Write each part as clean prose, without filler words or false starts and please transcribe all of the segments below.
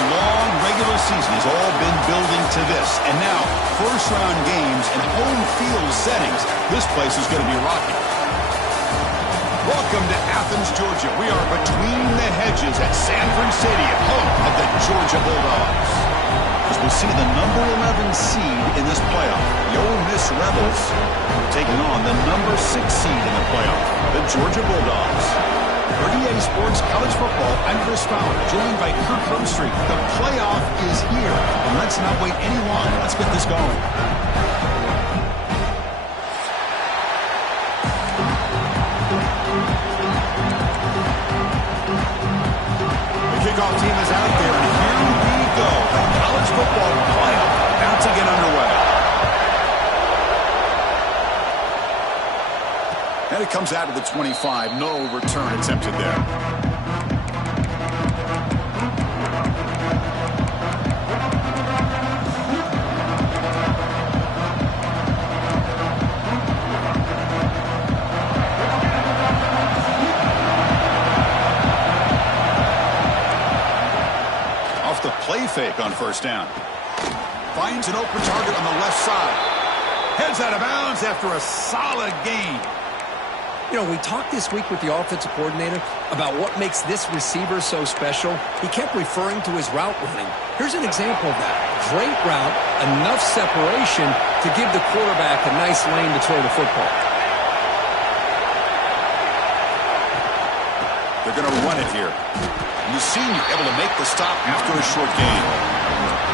The long regular season has all been building to this. And now, first-round games and home field settings. This place is going to be rocking. Welcome to Athens, Georgia. We are between the hedges at Sanford Stadium, home of the Georgia Bulldogs. As we see the number 11 seed in this playoff, the Ole Miss Rebels taking on the number 6 seed in the playoff, the Georgia Bulldogs. For EA Sports College Football, I'm Chris Fowler, joined by Kirk Herbstreit. The playoff is here, and let's not wait any longer. Let's get this going. Kickoff team is out there, and here we go. The college football playoff about to get underway. And it comes out of the 25. No return attempted there. The play fake on first down. Finds an open target on the left side. Heads out of bounds after a solid gain. You know, we talked this week with the offensive coordinator about what makes this receiver so special. He kept referring to his route running. Here's an example of that. Great route, enough separation to give the quarterback a nice lane to throw the football. They're going to run it here. The senior able to make the stop after a short gain.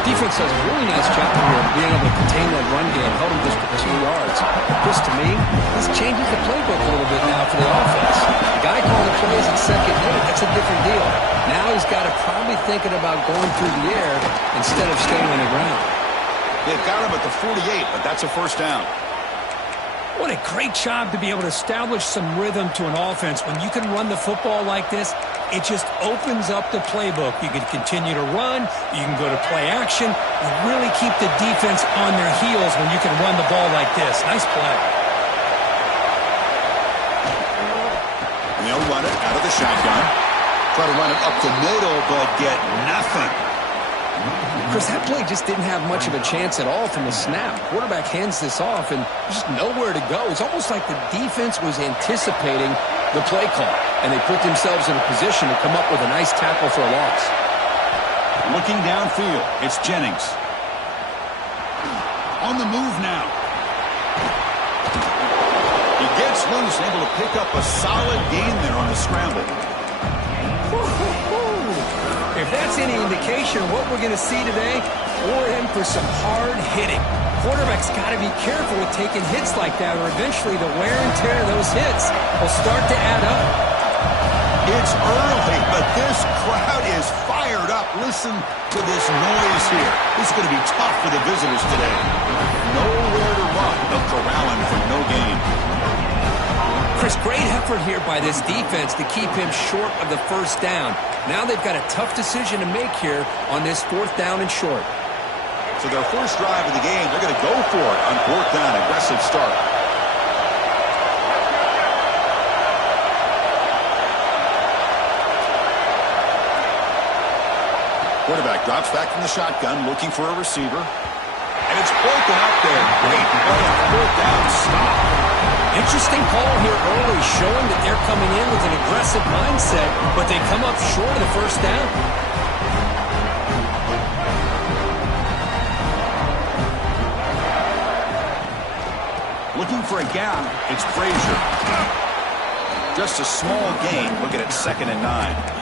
Defense does a really nice job here of being able to contain that run game, held him just for 2 yards. Chris, to me, this changes the playbook a little bit now for the offense. The guy calling plays at second unit, that's a different deal. Now he's got to probably thinking about going through the air instead of staying on the ground. They've got him at the 48, but that's a first down. What a great job to be able to establish some rhythm to an offense. When you can run the football like this, it just opens up the playbook. You can continue to run. You can go to play action. You really keep the defense on their heels when you can run the ball like this. Nice play. And they'll run it out of the shotgun. Try to run it up the middle, but get nothing. Chris, that play just didn't have much of a chance at all from the snap. Quarterback hands this off, and there's just nowhere to go. It's almost like the defense was anticipating the play call, and they put themselves in a position to come up with a nice tackle for a loss. Looking downfield, it's Jennings. On the move now. He gets loose, able to pick up a solid gain there on the scramble. If that's any indication of what we're going to see today, we're in for some hard hitting. Quarterback's got to be careful with taking hits like that, or eventually the wear and tear of those hits will start to add up. It's early, but this crowd is fired up. Listen to this noise here. This is going to be tough for the visitors today. Nowhere to run. They're corralling for no gain. Chris, great effort here by this defense to keep him short of the first down. Now they've got a tough decision to make here on this fourth down and short. So their first drive of the game, they're going to go for it on fourth down. Aggressive start. Quarterback drops back from the shotgun, looking for a receiver. And it's broken up there. Great play. Fourth down stop. Interesting call here early, showing that they're coming in with an aggressive mindset, but they come up short of the first down. Looking for a gap, it's Frazier. Just a small gain. Looking at 2nd and 9.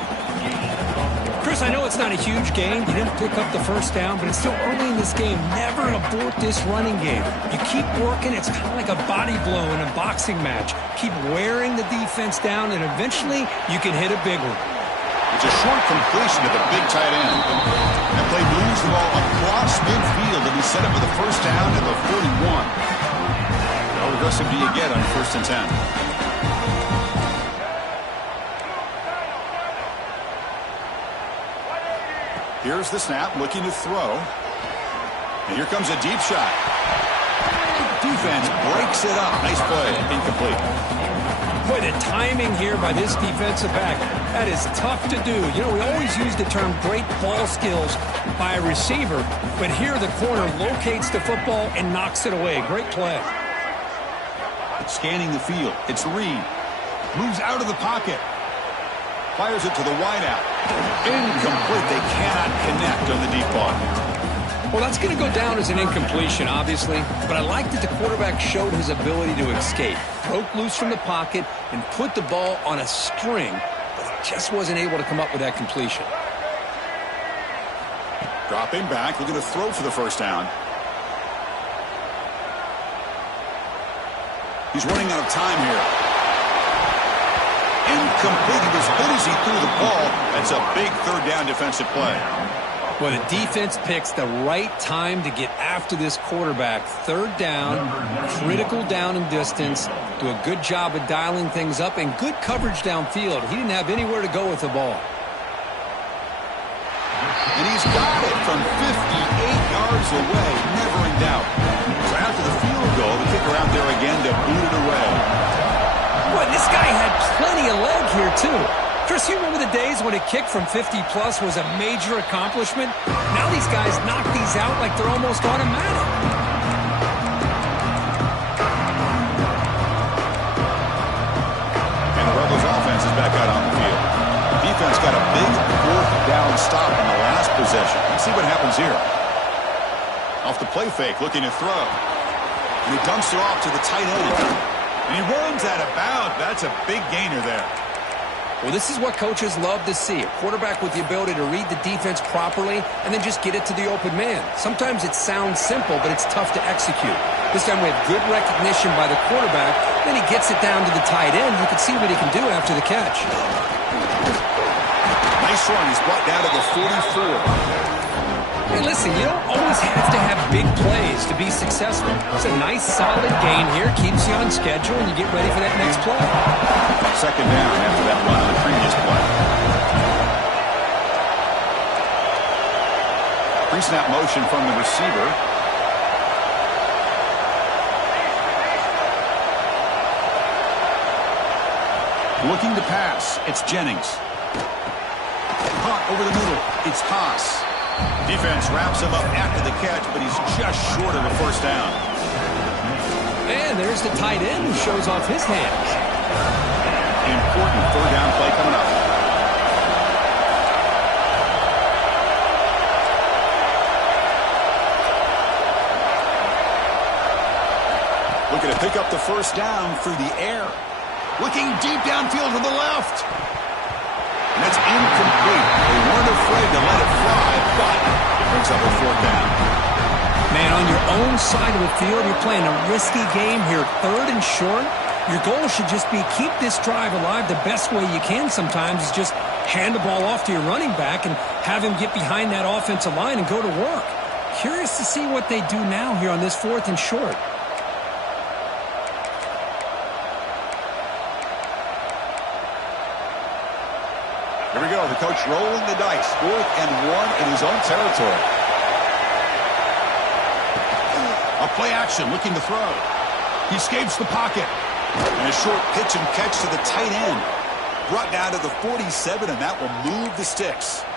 Chris, I know it's not a huge gain. You didn't pick up the first down, but it's still early in this game. Never abort this running game. You keep working. It's kind of like a body blow in a boxing match. Keep wearing the defense down, and eventually you can hit a big one. It's a short completion to the big tight end. That play moves the ball across midfield to be set up with the first down at the 41. How aggressive do you get on 1st and 10? Here's the snap, looking to throw. And here comes a deep shot. Defense breaks it up. Nice play. Incomplete. Boy, the timing here by this defensive back, that is tough to do. You know, we always use the term great ball skills by a receiver, but here the corner locates the football and knocks it away. Great play. Scanning the field. It's Reed. Moves out of the pocket. Fires it to the wideout. Incomplete. They cannot connect on the deep ball. Well, that's going to go down as an incompletion, obviously, but I like that the quarterback showed his ability to escape. Broke loose from the pocket and put the ball on a string, but he just wasn't able to come up with that completion. Dropping back, looking to throw for the first down. He's running out of time here. Incomplete. As good as he threw the ball, that's a big third down defensive play. Well, the defense picks the right time to get after this quarterback. Third down, critical down and distance. Do a good job of dialing things up and good coverage downfield. He didn't have anywhere to go with the ball. And he's got it from 58 yards away, never in doubt. So after the field goal, the kicker out there again to boot it away. Boy, this guy had plenty of leg here, too. Chris, you remember the days when a kick from 50-plus was a major accomplishment? Now these guys knock these out like they're almost automatic. And the Rebels offense is back out on the field. The defense got a big fourth down stop in the last possession. Let's see what happens here. Off the play fake, looking to throw. And he dumps it off to the tight end. And he runs out of bounds. That's a big gainer there. Well, this is what coaches love to see. A quarterback with the ability to read the defense properly and then just get it to the open man. Sometimes it sounds simple, but it's tough to execute. This time we have good recognition by the quarterback. Then he gets it down to the tight end. You can see what he can do after the catch. Nice run. He's brought down to the 44. Hey, listen, you don't always have to have big plays to be successful. It's a nice, solid gain here. Keeps you on schedule, and you get ready for that next play. Second down after that run on the previous play. Pre-snap motion from the receiver. Looking to pass. It's Jennings. Caught over the middle. It's Haas. Defense wraps him up after the catch, but he's just short of a first down. And there's the tight end who shows off his hands. Important third down play coming up. Looking to pick up the first down through the air. Looking deep downfield to the left. And that's incomplete. They weren't afraid to let it fly, but it brings up a fourth down. Man, on your own side of the field, you're playing a risky game here. Third and short. Your goal should just be keep this drive alive the best way you can sometimes is just hand the ball off to your running back and have him get behind that offensive line and go to work. Curious to see what they do now here on this fourth and short. Here we go. The coach rolling the dice. 4th and 1 in his own territory. A play action looking to throw. He escapes the pocket. And a short pitch and catch to the tight end. Brought down to the 47, and that will move the sticks.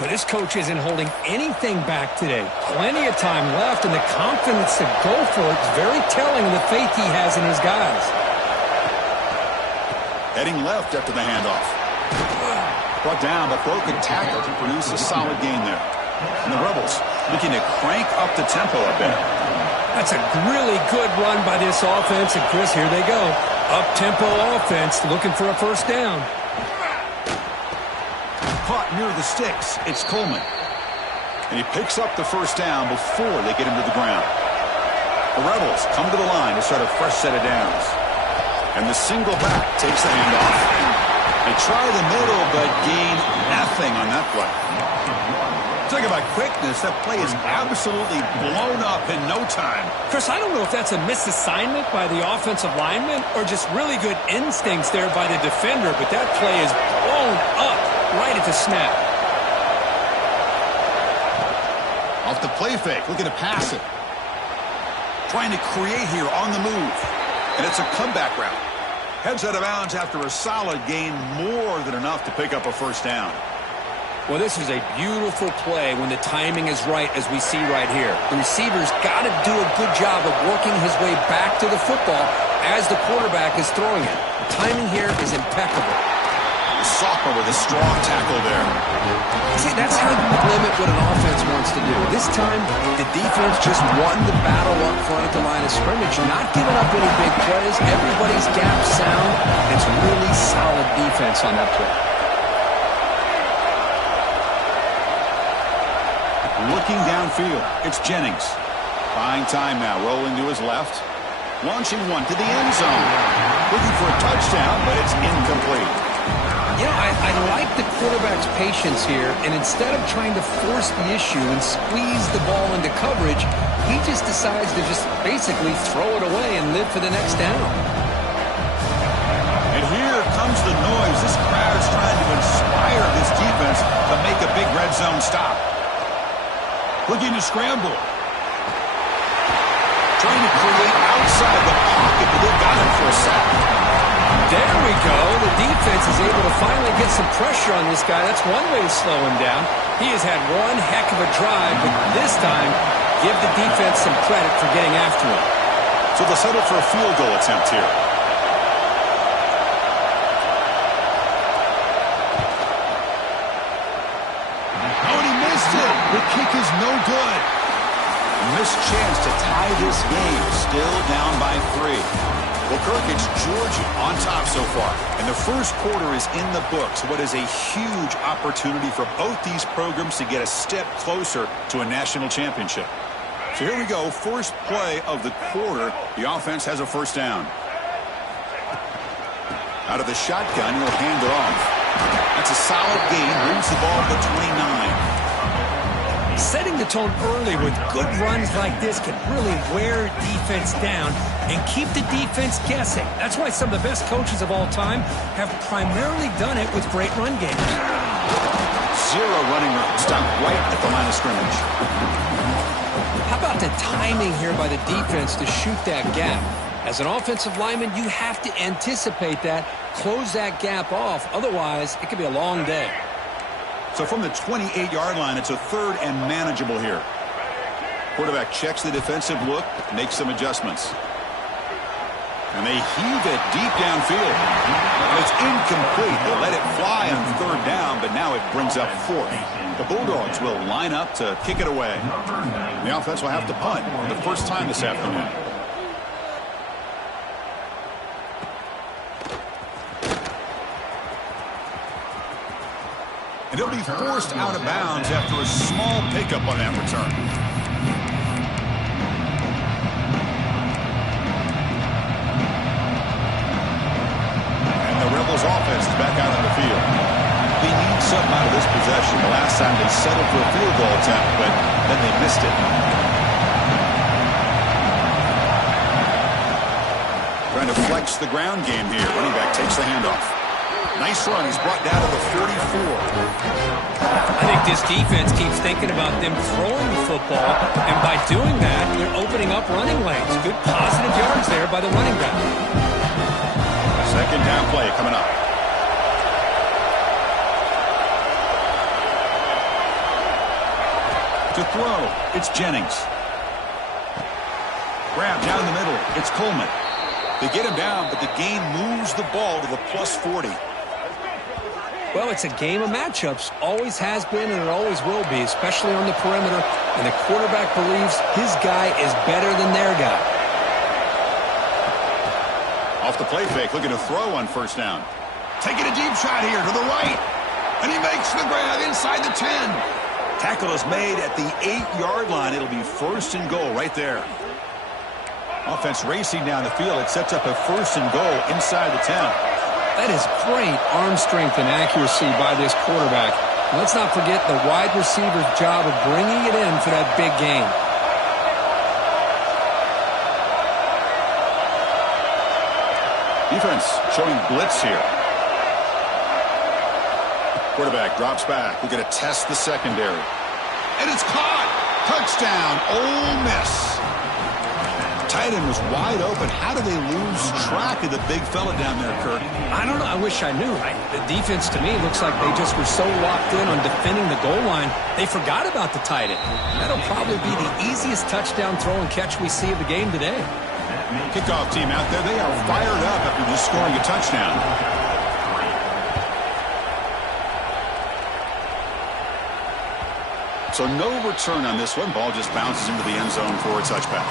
Well, this coach isn't holding anything back today. Plenty of time left, and the confidence to go for it is very telling of the faith he has in his guys. Heading left after the handoff. Brought down, but broken tackle to produce a solid gain there. And the Rebels looking to crank up the tempo a bit. That's a really good run by this offense, and Chris, here they go. Up-tempo offense looking for a first down. Caught near the sticks. It's Coleman. And he picks up the first down before they get him to the ground. The Rebels come to the line to start a fresh set of downs. And the single back takes the handoff. They try the middle, but gain nothing on that play. Talk about quickness. That play is absolutely blown up in no time. Chris, I don't know if that's a misassignment by the offensive lineman or just really good instincts there by the defender, but that play is blown up right at the snap. Off the play fake, looking to pass it. Trying to create here on the move. And it's a comeback route. Heads out of bounds after a solid gain, more than enough to pick up a first down. Well, this is a beautiful play when the timing is right, as we see right here. The receiver's got to do a good job of working his way back to the football as the quarterback is throwing it. The timing here is impeccable. The sophomore with a strong tackle there. See, that's how you limit what an offense wants to do. This time, the defense just won the battle up front at the line of scrimmage, not giving up any big plays. Everybody's gap sound. It's really solid defense on that play. Looking downfield, it's Jennings. Buying time now, rolling to his left. Launching one to the end zone. Looking for a touchdown, but it's incomplete. You know, I like the quarterback's patience here, and instead of trying to force the issue and squeeze the ball into coverage, he just decides to just basically throw it away and live for the next down. And here comes the noise. This crowd is trying to inspire this defense to make a big red zone stop. Looking to scramble. Trying to create outside the pocket, but they've got him for a sack. There we go. The defense is able to finally get some pressure on this guy. That's one way to slow him down. He has had one heck of a drive, but this time, give the defense some credit for getting after him. So they'll settle for a field goal attempt here. Oh, and he missed it. The kick is no good. A missed chance to tie this game. Still down by 3. Well, Kirk, it's Georgia on top so far. And the first quarter is in the books. What is a huge opportunity for both these programs to get a step closer to a national championship. So here we go. First play of the quarter. The offense has a first down. Out of the shotgun, he'll hand it off. That's a solid gain. Brings the ball to 29. Setting the tone early with good runs like this can really wear defense down and keep the defense guessing. That's why some of the best coaches of all time have primarily done it with great run games. 0 running room. Stop right at the line of scrimmage. How about the timing here by the defense to shoot that gap? As an offensive lineman, you have to anticipate that, close that gap off. Otherwise, it could be a long day. So from the 28-yard line, it's a third and manageable here. Quarterback checks the defensive look, makes some adjustments. And they heave it deep downfield. And it's incomplete. They let it fly on third down, but now it brings up fourth. The Bulldogs will line up to kick it away. The offense will have to punt for the first time this afternoon. And he'll be forced out of bounds after a small pickup on that return. And the Rebels offense is back out on the field. They need something out of this possession. The last time they settled for a field goal attempt, but then they missed it. Trying to flex the ground game here. Running back takes the handoff. Nice run. He's brought down to the 44. I think this defense keeps thinking about them throwing the football, and by doing that, they're opening up running lanes. Good positive yards there by the running back. Second down play coming up. To throw, it's Jennings. Grab down the middle, it's Coleman. They get him down, but the gain moves the ball to the plus 40. Well, it's a game of matchups. Always has been, and it always will be, especially on the perimeter. And the quarterback believes his guy is better than their guy. Off the play fake, looking to throw on first down. Taking a deep shot here to the right. And he makes the grab inside the 10. Tackle is made at the 8-yard line. It'll be first and goal right there. Offense racing down the field. It sets up a first and goal inside the 10. That is great arm strength and accuracy by this quarterback. And let's not forget the wide receiver's job of bringing it in for that big gain. Defense showing blitz here. Quarterback drops back. We're going to test the secondary. And it's caught. Touchdown, Ole Miss. Tight end was wide open. How do they lose track of the big fella down there, Kirk? I don't know. I wish I knew. The defense, to me, looks like they just were so locked in on defending the goal line, they forgot about the tight end. That'll probably be the easiest touchdown throw and catch we see of the game today. Kickoff team out there, they are fired up after just scoring a touchdown. So no return on this one. Ball just bounces into the end zone for a touchback.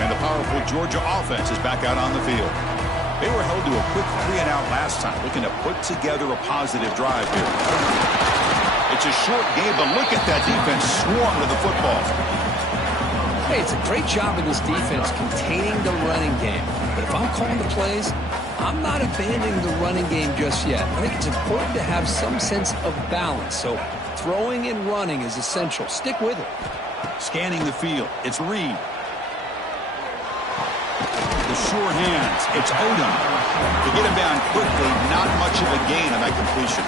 And the powerful Georgia offense is back out on the field. They were held to a quick 3-and-out last time, looking to put together a positive drive here. It's a short game, but look at that defense swarm to the football. Hey, it's a great job of this defense containing the running game. But if I'm calling the plays, I'm not abandoning the running game just yet. I think it's important to have some sense of balance. So throwing and running is essential. Stick with it. Scanning the field. It's Reed. The sure hands. It's Odom. To get him down quickly, not much of a gain on that completion.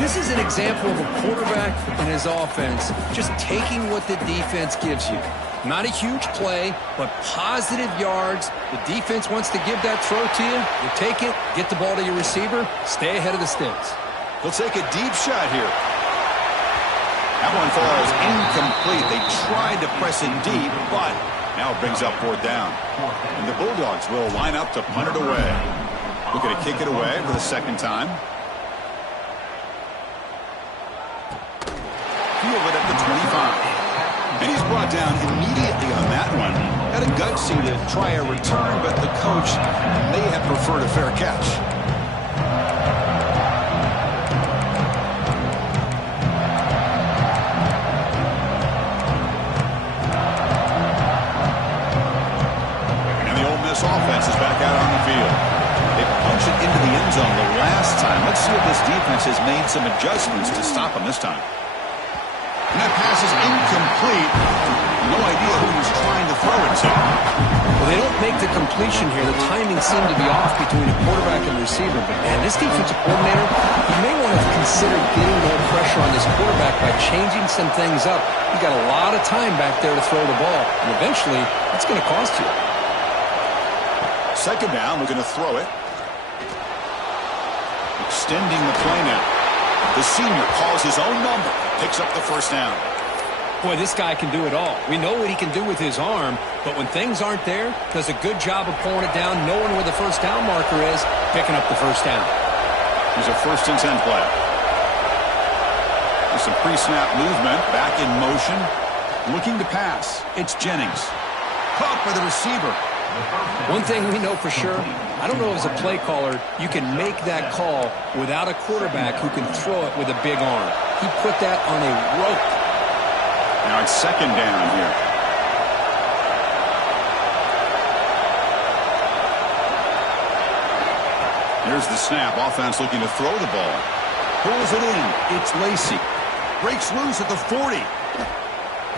This is an example of a quarterback and his offense just taking what the defense gives you. Not a huge play, but positive yards. The defense wants to give that throw to you. You take it, get the ball to your receiver, stay ahead of the sticks. He'll take a deep shot here. That one falls incomplete. They tried to press it deep, but now it brings up fourth down. And the Bulldogs will line up to punt it away. Looking to kick it away for the second time. Fielded at the 25. And he's brought down immediately on that one. Had a gutsy to try a return, but the coach may have preferred a fair catch. Offense is back out on the field. They punch it into the end zone the last time. Let's see if this defense has made some adjustments to stop them this time. And that pass is incomplete. No idea who he's trying to throw it to. Well, they don't make the completion here. The timing seemed to be off between a quarterback and receiver. But, man, this defensive coordinator, you may want to consider getting more pressure on this quarterback by changing some things up. You got a lot of time back there to throw the ball. And eventually, it's going to cost you. Second down, we're going to throw it. Extending the play now. The senior calls his own number. Picks up the first down. Boy, this guy can do it all. We know what he can do with his arm, but when things aren't there, does a good job of pulling it down, knowing where the first down marker is, picking up the first down. Here's a 1st and 10 play. There's some pre-snap movement. Back in motion. Looking to pass. It's Jennings. Caught by the receiver. One thing we know for sure, I don't know as a play caller, you can make that call without a quarterback who can throw it with a big arm. He put that on a rope. Now it's second down here. Here's the snap. Offense looking to throw the ball. Pulls it in. It's Lacy. Breaks loose at the 40.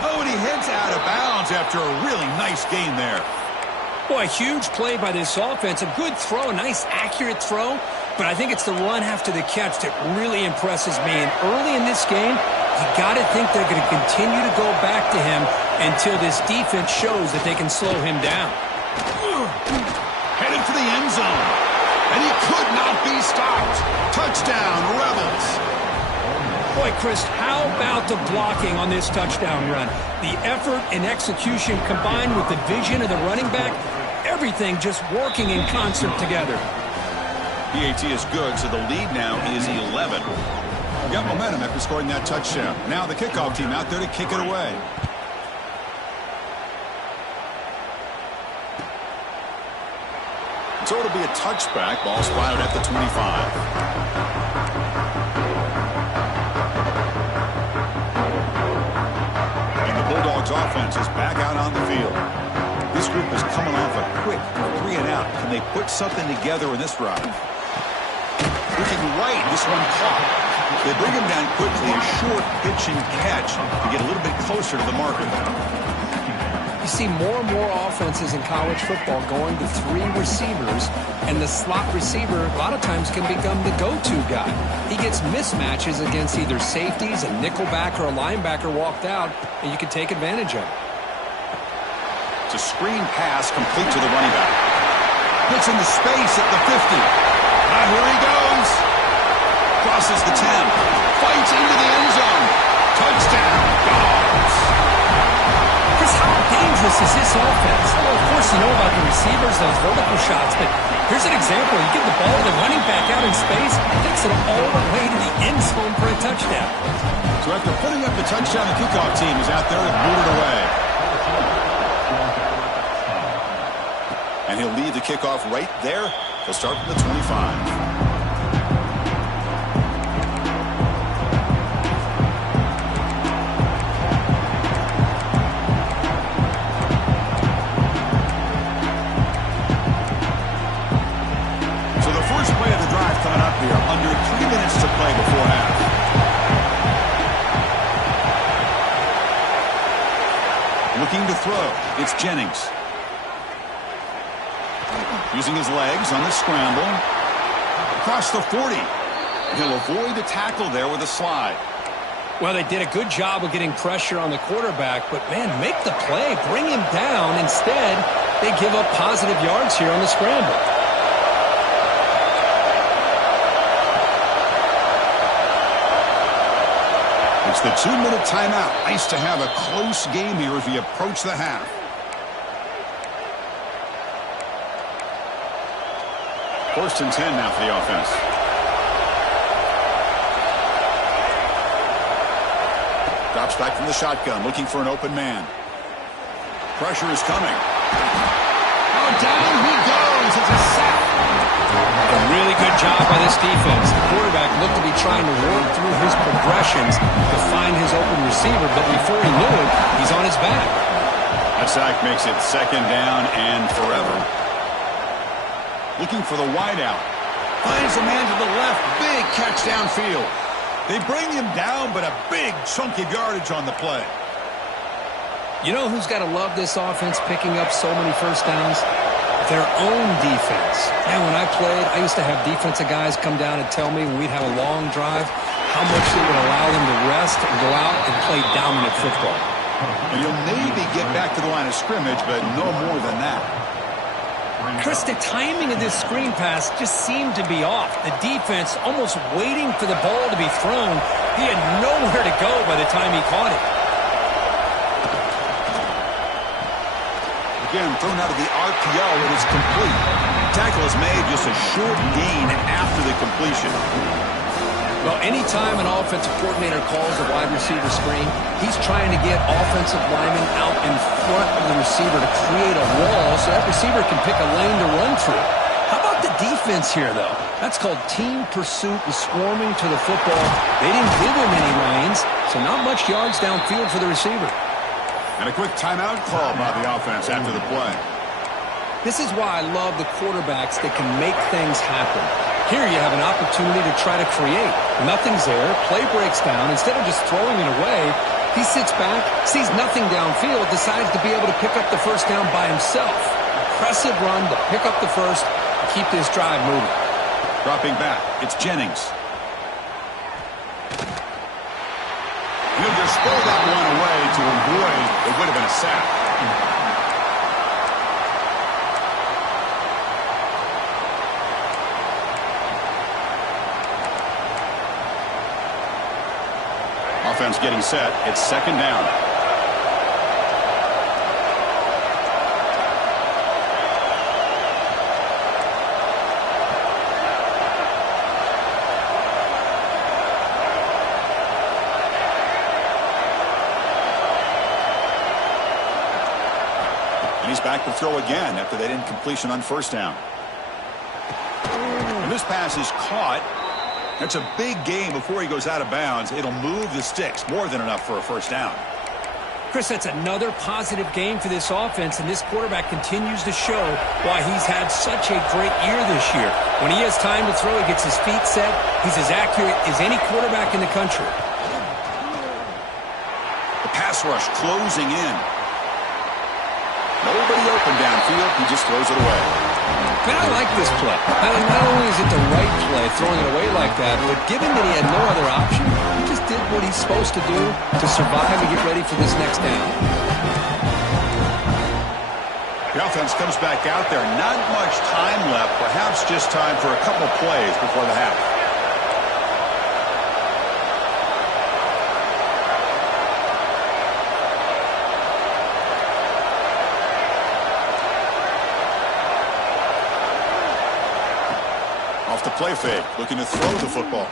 Oh, and he heads out of bounds after a really nice gain there. Boy, huge play by this offense. A good throw, a nice accurate throw. But I think it's the run after the catch that really impresses me. And early in this game, you got to think they're going to continue to go back to him until this defense shows that they can slow him down. Headed for the end zone. And he could not be stopped. Touchdown, Rebels. Boy, Chris, how about the blocking on this touchdown run? The effort and execution combined with the vision of the running back, everything just working in concert together. PAT is good, so the lead now is 11. Got momentum after scoring that touchdown. Now the kickoff team out there to kick it away. So it'll be a touchback. Ball spotted at the 25. Bulldogs offense is back out on the field. This group is coming off a quick 3-and-out. Can they put something together in this drive? Looking right, this one caught. They bring him down quickly, a short pitch and catch to get a little bit closer to the marker. You see more and more offenses in college football going to 3 receivers, and the slot receiver a lot of times can become the go-to guy. He gets mismatches against either safeties, a nickelback, or a linebacker walked out, and you can take advantage of it. It's a screen pass complete to the running back. Gets into space at the 50. Here he goes. Crosses the 10. Fights into the end zone. Touchdown, Dogs. Chris, how dangerous is this offense? Well, of course, you know about the receivers, those vertical shots, but here's an example. You get the ball to the running back out in space, takes it all the way to the end zone for a touchdown. So after putting up the touchdown, the kickoff team is out there and boot it away. And he'll lead the kickoff right there. He'll start from the 25. Coming up here, under 3 minutes to play before half. Looking to throw, it's Jennings. Using his legs on the scramble. Across the 40. He'll avoid the tackle there with a slide. Well, they did a good job of getting pressure on the quarterback, but, man, make the play, bring him down. Instead, they give up positive yards here on the scramble. It's the 2-minute timeout. Nice to have a close game here as we approach the half. First and 10 now for the offense. Drops back from the shotgun, looking for an open man. Pressure is coming. Oh, down he goes. It's a sack. A really good job by this defense. The quarterback looked to be trying to work through his progressions to find his open receiver, but before he knew it, he's on his back. That sack makes it second down and forever. Looking for the wideout. Finds a man to the left. Big catch downfield. They bring him down, but a big chunk of yardage on the play. You know who's got to love this offense picking up so many first downs? Their own defense. And when I played, I used to have defensive guys come down and tell me when we'd have a long drive how much it would allow them to rest and go out and play dominant football. And you'll maybe get back to the line of scrimmage, but no more than that. Chris, the timing of this screen pass just seemed to be off. The defense almost waiting for the ball to be thrown. He had nowhere to go by the time he caught it. Again, thrown out of the RPO, it is complete. Tackle is made, just a short gain after the completion. Well, anytime an offensive coordinator calls a wide receiver screen, he's trying to get offensive linemen out in front of the receiver to create a wall so that receiver can pick a lane to run through. How about the defense here, though? That's called team pursuit and swarming to the football. They didn't give him any lanes, so not much yards downfield for the receiver. And a quick timeout call by the offense after the play. This is why I love the quarterbacks that can make things happen. Here you have an opportunity to try to create. Nothing's there. Play breaks down. Instead of just throwing it away, he sits back, sees nothing downfield, decides to be able to pick up the first down by himself. Impressive run to pick up the first and keep this drive moving. Dropping back, it's Jennings. He'll just throw that one away to avoid it would have been a sack. Offense getting set. It's second down. And he's back to throw again after that incompletion on first down. And this pass is caught. That's a big gain before he goes out of bounds. It'll move the sticks, more than enough for a first down. Chris, that's another positive game for this offense, and this quarterback continues to show why he's had such a great year this year. When he has time to throw, he gets his feet set. He's as accurate as any quarterback in the country. The pass rush closing in. Nobody open downfield. He just throws it away. Man, I like this play. Not only is it the right play, throwing it away like that, but given that he had no other option, he just did what he's supposed to do to survive and get ready for this next down. The offense comes back out there. Not much time left. Perhaps just time for a couple plays before the half. Off the play fake, looking to throw the football.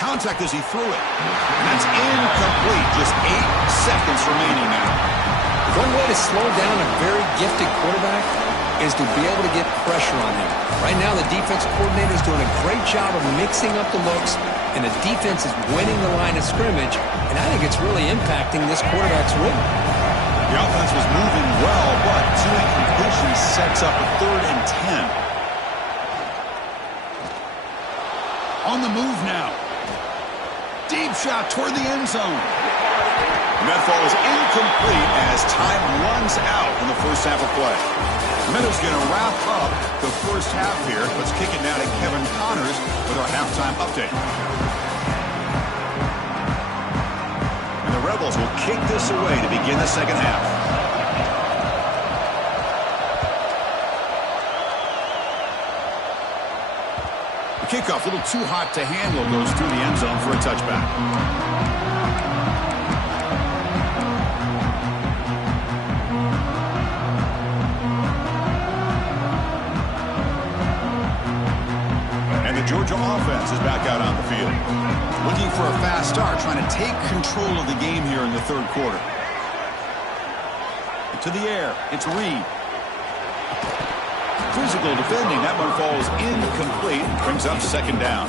Contact as he threw it. And that's incomplete. Just 8 seconds remaining now. One way to slow down a very gifted quarterback is to be able to get pressure on him. Right now, the defense coordinator is doing a great job of mixing up the looks, and the defense is winning the line of scrimmage, and I think it's really impacting this quarterback's rhythm. The offense was moving well, but 2 incompletions sets up a 3rd and 10. On the move now. Deep shot toward the end zone. And that ball is incomplete as time runs out in the first half of play. Meadows going to wrap up the first half here. Let's kick it now to Kevin Connors with our halftime update. And the Rebels will kick this away to begin the second half. The kickoff, a little too hot to handle, goes through the end zone for a touchback. And the Georgia offense is back out on the field. Looking for a fast start, trying to take control of the game here in the third quarter. To the air, it's Reed. Physical defending. That one falls incomplete. Brings up second down.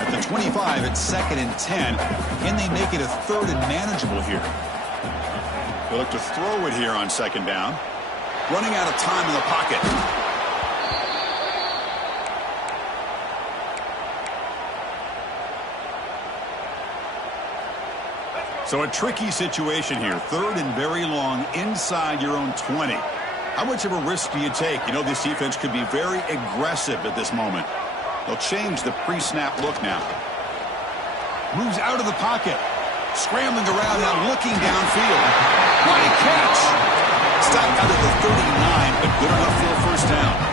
At the 25, it's 2nd and 10. Can they make it a 3rd and manageable here? They'll look to throw it here on 2nd down. Running out of time in the pocket. So a tricky situation here. 3rd and very long inside your own 20. How much of a risk do you take? You know, this defense could be very aggressive at this moment. They'll change the pre-snap look now. Moves out of the pocket. Scrambling around now, looking downfield. What a catch! Stopped out of the 39, but good enough for a first down.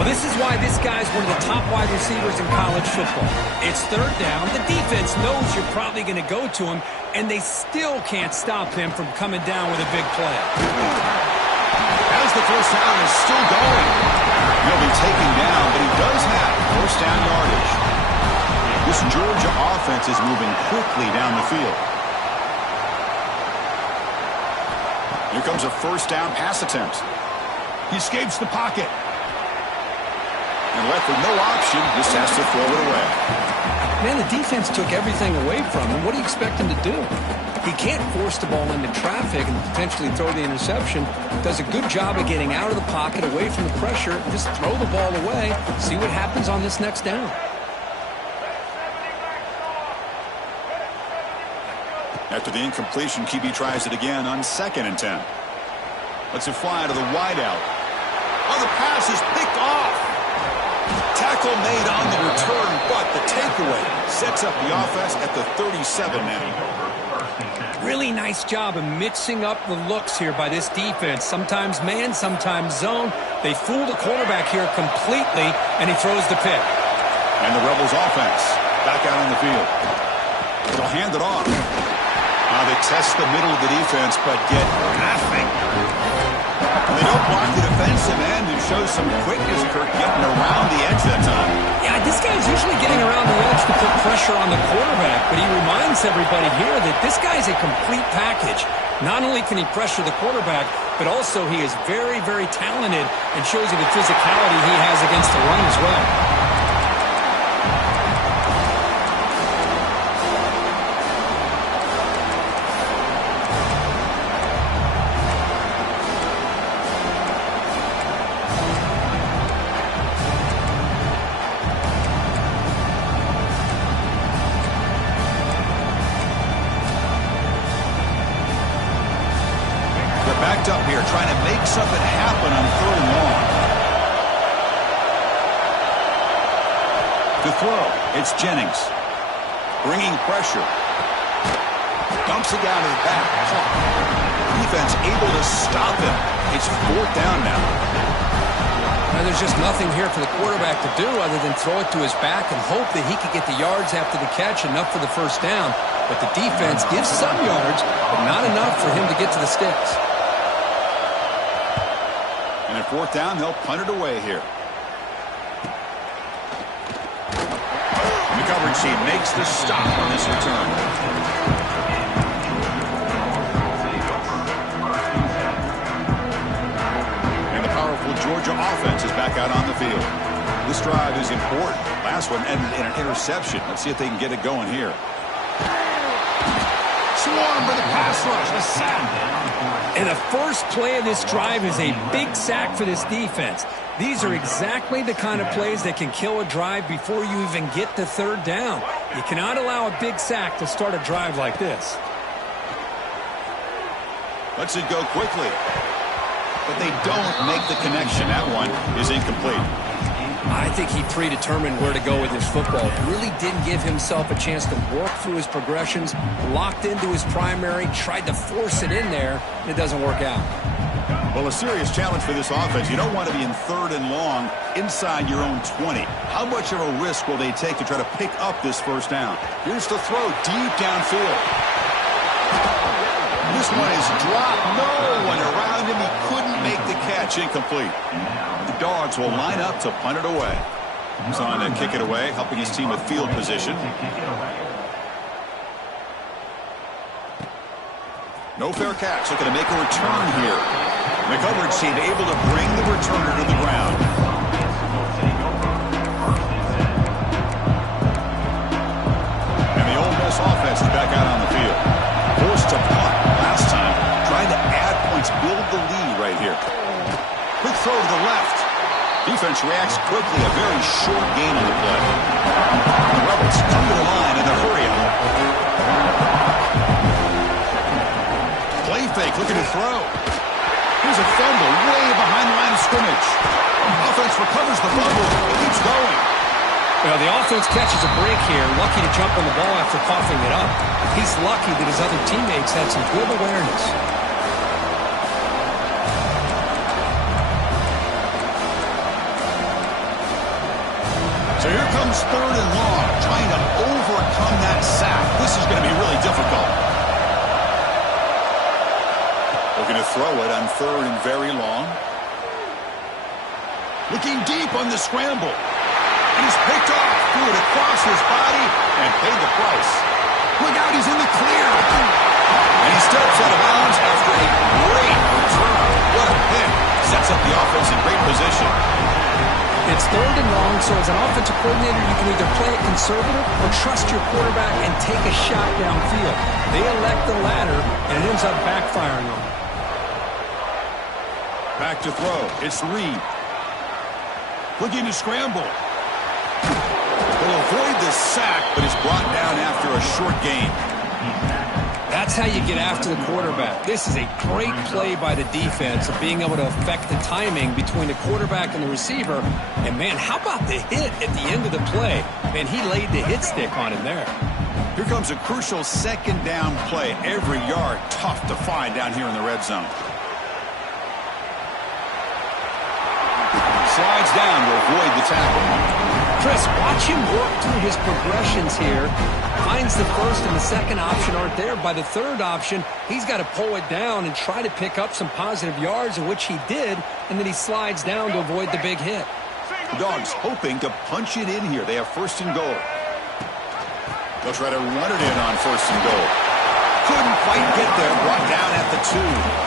Well, this is why this guy's one of the top wide receivers in college football. It's 3rd down. The defense knows you're probably going to go to him, and they still can't stop him from coming down with a big play. As the first down is still going. He'll be taken down, but he does have first down yardage. This Georgia offense is moving quickly down the field. Here comes a first down pass attempt. He escapes the pocket. And left with no option, just has to throw it away. Man, the defense took everything away from him. What do you expect him to do? He can't force the ball into traffic and potentially throw the interception. Does a good job of getting out of the pocket, away from the pressure, just throw the ball away, see what happens on this next down. After the incompletion, QB tries it again on 2nd and 10. Lets it fly to the wideout. Oh, the pass is picked off. Tackle made on the return, but the takeaway sets up the offense at the 37 now. Really nice job of mixing up the looks here by this defense. Sometimes man, sometimes zone. They fool the quarterback here completely, and he throws the pick. And the Rebels offense back out on the field. They'll hand it off. Now they test the middle of the defense, but get nothing. They don't block the defensive end and show some quickness, Kirk, getting around the edge that time. Yeah, this guy's usually getting around the edge to put pressure on the quarterback, but he reminds everybody here that this guy's a complete package. Not only can he pressure the quarterback, but also he is very, very talented and shows you the physicality he has against the run as well. Backed up here, trying to make something happen on 3rd and long. To throw, it's Jennings. Bringing pressure. Dumps it down to the back. Defense able to stop him. It's 4th down now. Now, there's just nothing here for the quarterback to do other than throw it to his back and hope that he could get the yards after the catch, enough for the 1st down. But the defense gives some yards, but not enough for him to get to the sticks. And at 4th down, they'll punt it away here. And the coverage team makes the stop on this return. Georgia offense is back out on the field. This drive is important. Last one ended in an interception. Let's see if they can get it going here. Swarm for the pass rush. A sack. And the first play of this drive is a big sack for this defense. These are exactly the kind of plays that can kill a drive before you even get to 3rd down. You cannot allow a big sack to start a drive like this. Lets it go quickly. But they don't make the connection. That one is incomplete. I think he predetermined where to go with his football. Really didn't give himself a chance to work through his progressions, locked into his primary, tried to force it in there, and it doesn't work out. Well, a serious challenge for this offense. You don't want to be in 3rd and long inside your own 20. How much of a risk will they take to try to pick up this 1st down? Here's the throw deep downfield. This one is dropped. No one around him. He couldn't make the catch. Incomplete. The Dogs will line up to punt it away. He's on to kick it away, helping his team with field position. No fair catch. Looking to make a return here. The coverage team able to bring the returner to the ground. And the Ole Miss offense is back out on the field. Forced to punt last time. Trying to add points, build the lead right here. Quick throw to the left. Defense reacts quickly. A very short gain on the play. The Rebels come to the line in a hurry up. Play fake, looking to throw. Here's a fumble way behind the line of scrimmage. Offense recovers the fumble. It keeps going. Well, the offense catches a break here. Lucky to jump on the ball after coughing it up. He's lucky that his other teammates had some good awareness. So here comes 3rd and long, trying to overcome that sack. This is going to be really difficult. Looking to throw it on 3rd and very long. Looking deep on the scramble. He's picked off, threw it across his body, and paid the price. Look out, he's in the clear. And he steps out of bounds after a great return. What a pick. Sets up the offense in great position. It's 3rd and long, so as an offensive coordinator, you can either play it conservative or trust your quarterback and take a shot downfield. They elect the latter, and it ends up backfiring on them. Back to throw. It's Reed. Looking to scramble. Will avoid the sack, but is brought down after a short gain. That's how you get after the quarterback. This is a great play by the defense of being able to affect the timing between the quarterback and the receiver. And, man, how about the hit at the end of the play? Man, he laid the hit stick on him there. Here comes a crucial 2nd down play. Every yard tough to find down here in the red zone. Slides down to avoid the tackle. Chris, watch him work through his progressions here. Finds the 1st and the 2nd option aren't there. By the 3rd option, he's got to pull it down and try to pick up some positive yards, of which he did, and then he slides down to avoid the big hit. The Dogs hoping to punch it in here. They have 1st and goal. They'll try to run it in on 1st and goal. Couldn't quite get there. Brought down at the 2.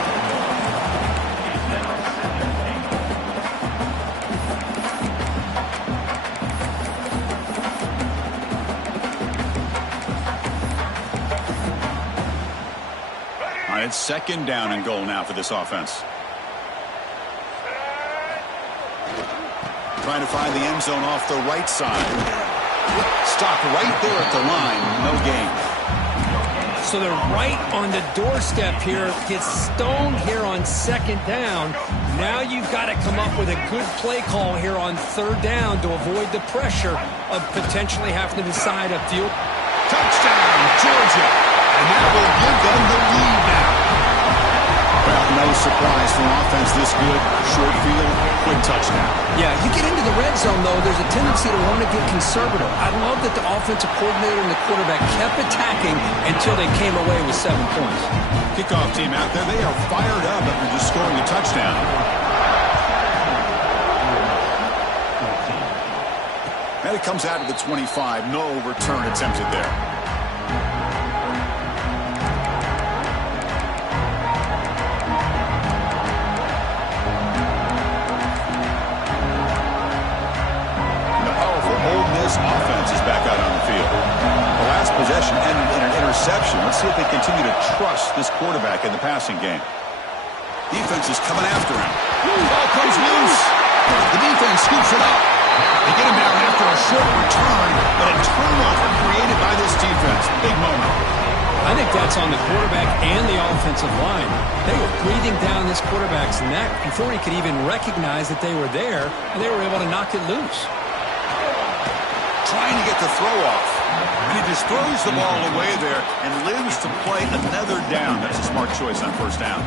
It's 2nd down and goal now for this offense. Trying to find the end zone off the right side. Stop right there at the line. No gain. So they're right on the doorstep here. Gets stoned here on second down. Now you've got to come up with a good play call here on third down to avoid the pressure of potentially having to decide a field. Touchdown, Georgia. And that will give them the lead now. Well, no surprise for an offense this good. Short field, quick touchdown. Yeah, you get into the red zone, though, there's a tendency to want to get conservative. I love that the offensive coordinator and the quarterback kept attacking until they came away with 7 points. Kickoff team out there, they are fired up after just scoring a touchdown. And it comes out to the 25. No return attempted there. Offense is back out on the field. The last possession ended in an interception. Let's see if they continue to trust this quarterback in the passing game. Defense is coming after him. Ball comes loose. The defense scoops it up. They get him down after a short return, but a turnover created by this defense. Big moment. I think that's on the quarterback and the offensive line. They were breathing down this quarterback's neck before he could even recognize that they were there, and they were able to knock it loose. Trying to get the throw off. And he just throws the ball away there and lives to play another down. That's a smart choice on first down.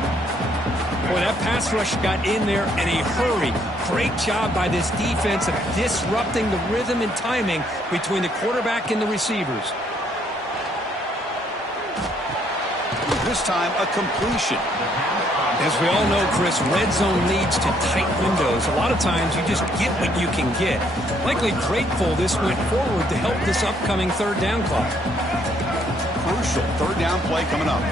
Boy, that pass rush got in there in a hurry. Great job by this defense of disrupting the rhythm and timing between the quarterback and the receivers. This time, a completion. As we all know, Chris, red zone leads to tight windows. A lot of times you just get what you can get. Likely grateful this went forward to help this upcoming third down clock. Crucial third down play coming up.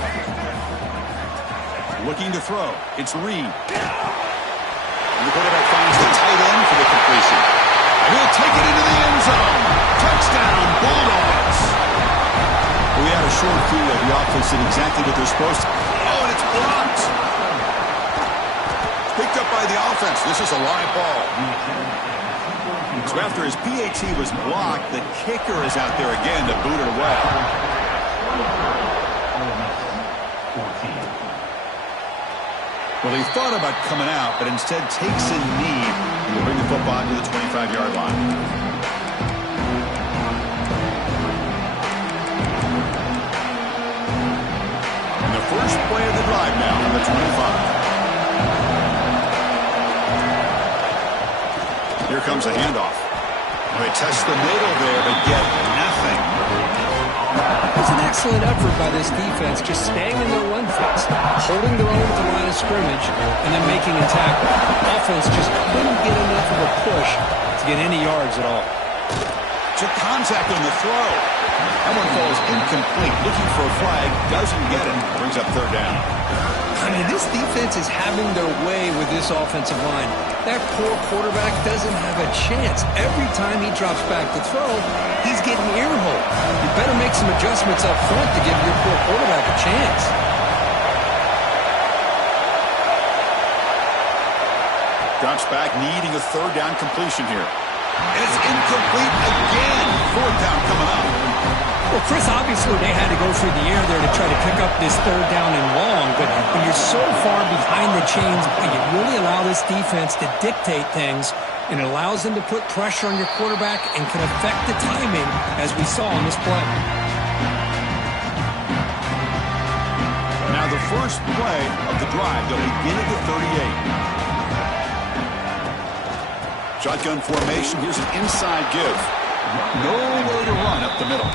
Looking to throw. It's Reed. And the quarterback finds the tight end for the completion. And he'll take it into the end zone. Touchdown, Bulldogs. We had a short field. The offense did exactly what they're supposed to. Oh, and it's blocked. Picked up by the offense. This is a live ball. So after his PAT was blocked, the kicker is out there again to boot it away. Well, he thought about coming out, but instead takes a knee to bring the football to the 25-yard line. And the first play of the drive now on the 25. Here comes a handoff. They test the middle there, but get nothing. It's an excellent effort by this defense, just staying in their run fits, holding their own at the line of scrimmage, and then making a tackle. Offense just couldn't get enough of a push to get any yards at all. Took contact on the throw. That one falls incomplete. Looking for a flag, doesn't get it. Brings up third down. I mean, this defense is having their way with this offensive line. That poor quarterback doesn't have a chance. Every time he drops back to throw, he's getting earholed. You better make some adjustments up front to give your poor quarterback a chance. Drops back, needing a third down completion here. And it's incomplete again. Fourth down coming up. Well, Chris, obviously they had to go through the air there to try to pick up this third down and long, but when you're so far behind the chains, you really allow this defense to dictate things, and it allows them to put pressure on your quarterback and can affect the timing, as we saw on this play. Now the first play of the drive, they'll begin at the 38. Shotgun formation, here's an inside give. Nowhere to run up the middle.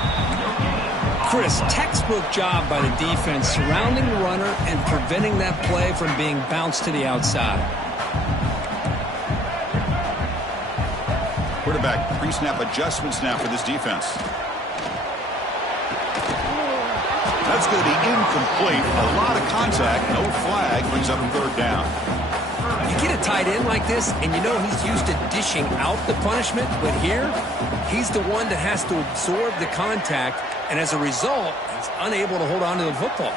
Chris, textbook job by the defense surrounding the runner and preventing that play from being bounced to the outside. Quarterback pre-snap adjustments now for this defense. That's going to be incomplete. A lot of contact, no flag, brings up a third down. You get a tight end like this, and you know he's used to dishing out the punishment, but here, he's the one that has to absorb the contact, and as a result, he's unable to hold on to the football.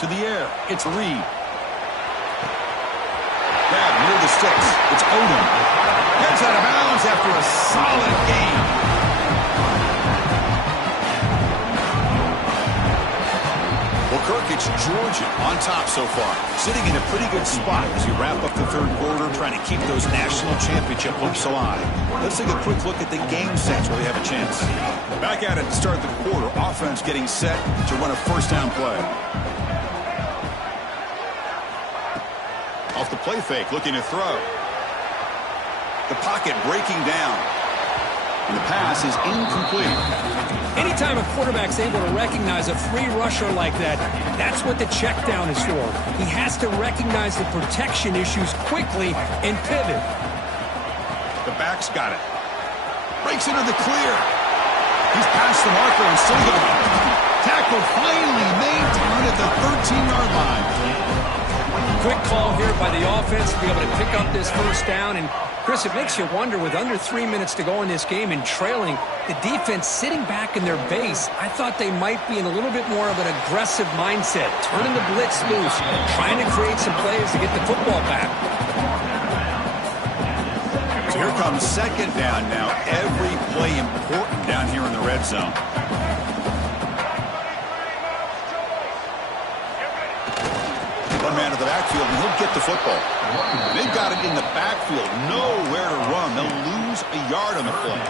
To the air, it's Reed. Grab near the sticks, it's Odom. Gets out of bounds after a solid game. It's Georgia on top so far, sitting in a pretty good spot as we wrap up the third quarter, trying to keep those national championship hopes alive. Let's take a quick look at the game sets where we have a chance. Back at it to start the quarter. Offense getting set to run a first down play. Off the play fake, looking to throw. The pocket breaking down. And the pass is incomplete. Anytime a quarterback's able to recognize a free rusher like that, that's what the check down is for. He has to recognize the protection issues quickly and pivot. The back's got it. Breaks into the clear. He's past the marker and still going. Tackle finally made down at the 13-yard line. Quick call here by the offense to be able to pick up this first down. And, Chris, it makes you wonder, with under 3 minutes to go in this game and trailing, the defense sitting back in their base, I thought they might be in a little bit more of an aggressive mindset, turning the blitz loose, trying to create some plays to get the football back. So here comes second down now. Every play important down here in the red zone. One man to the backfield, and he'll get the football. They've got it in the backfield. Nowhere to run. They'll lose a yard on the play.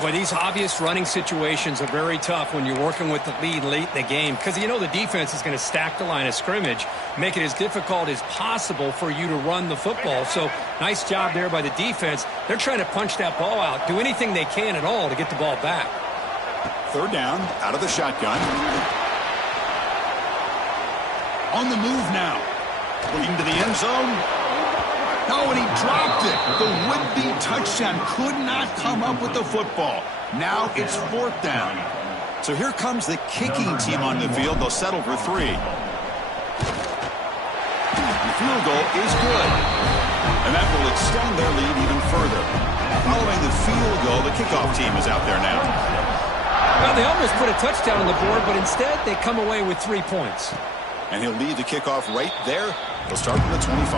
Boy, these obvious running situations are very tough when you're working with the lead late in the game, because you know the defense is going to stack the line of scrimmage, make it as difficult as possible for you to run the football. So nice job there by the defense. They're trying to punch that ball out, do anything they can at all to get the ball back. Third down, out of the shotgun. On the move now. Looking to the end zone. No, and he dropped it. The would-be touchdown could not come up with the football. Now it's fourth down. So here comes the kicking team on the field. They'll settle for 3. The field goal is good. And that will extend their lead even further. Following the field goal, the kickoff team is out there now. Well, they almost put a touchdown on the board, but instead they come away with 3 points. And he'll lead the kickoff right there. He'll start from the 25.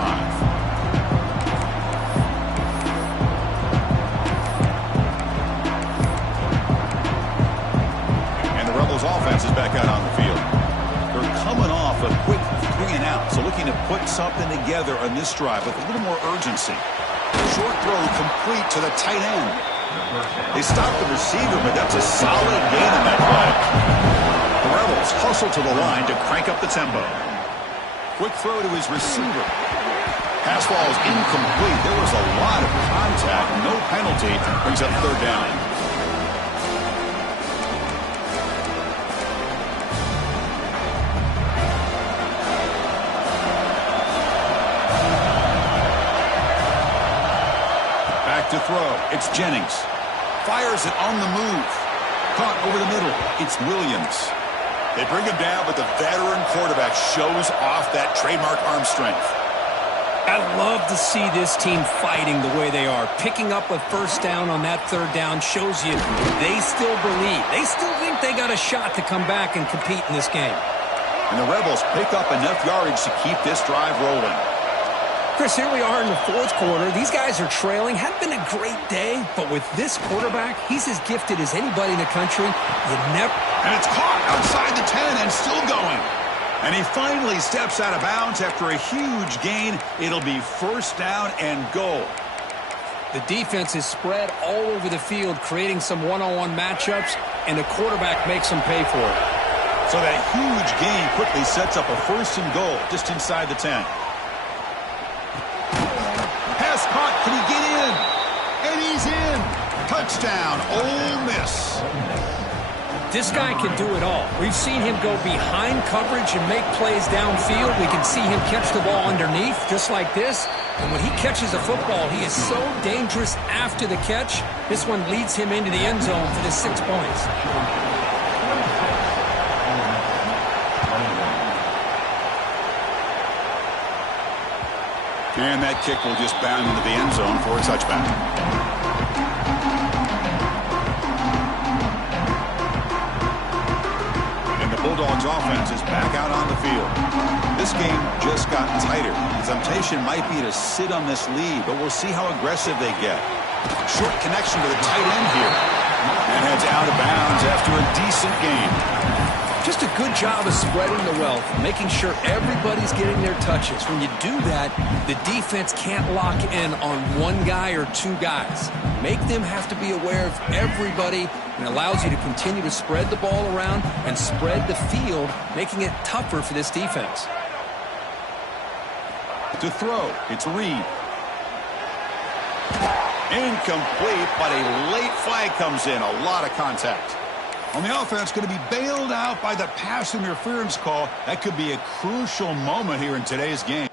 And the Rebels offense is back out on the field. They're coming off a quick 3 and out, so looking to put something together on this drive with a little more urgency. Short throw complete to the tight end. They stopped the receiver, but that's a solid gain on that play. The Rebels hustle to the line to crank up the tempo. Quick throw to his receiver. Pass ball is incomplete. There was a lot of contact. No penalty. Brings up third down. Back to throw. It's Jennings. Fires it on the move. Caught over the middle. It's Williams. They bring him down, but the veteran quarterback shows off that trademark arm strength. I love to see this team fighting the way they are. Picking up a first down on that third down shows you they still believe. They still think they got a shot to come back and compete in this game. And the Rebels pick up enough yardage to keep this drive rolling. Chris, here we are in the fourth quarter. These guys are trailing. Hadn't been a great day, but with this quarterback, he's as gifted as anybody in the country. You never... And it's caught outside the 10 and still going. And he finally steps out of bounds after a huge gain. It'll be first down and goal. The defense is spread all over the field, creating some one-on-one matchups, and the quarterback makes them pay for it. So that huge gain quickly sets up a first and goal just inside the 10. Pass caught. Can he get in? And he's in. Touchdown, Ole Miss. This guy can do it all. We've seen him go behind coverage and make plays downfield. We can see him catch the ball underneath, just like this. And when he catches a football, he is so dangerous after the catch. This one leads him into the end zone for the 6 points. And that kick will just bound into the end zone for a touchback. Bulldogs offense is back out on the field. This game just got tighter. The temptation might be to sit on this lead, but we'll see how aggressive they get. Short connection to the tight end here. And heads out of bounds after a decent game. Just a good job of spreading the wealth, making sure everybody's getting their touches. When you do that, the defense can't lock in on one guy or two guys. Make them have to be aware of everybody, and allows you to continue to spread the ball around and spread the field, making it tougher for this defense. To throw, it's Reed. Incomplete, but a late flag comes in. A lot of contact. On the offense, going to be bailed out by the pass interference call. That could be a crucial moment here in today's game.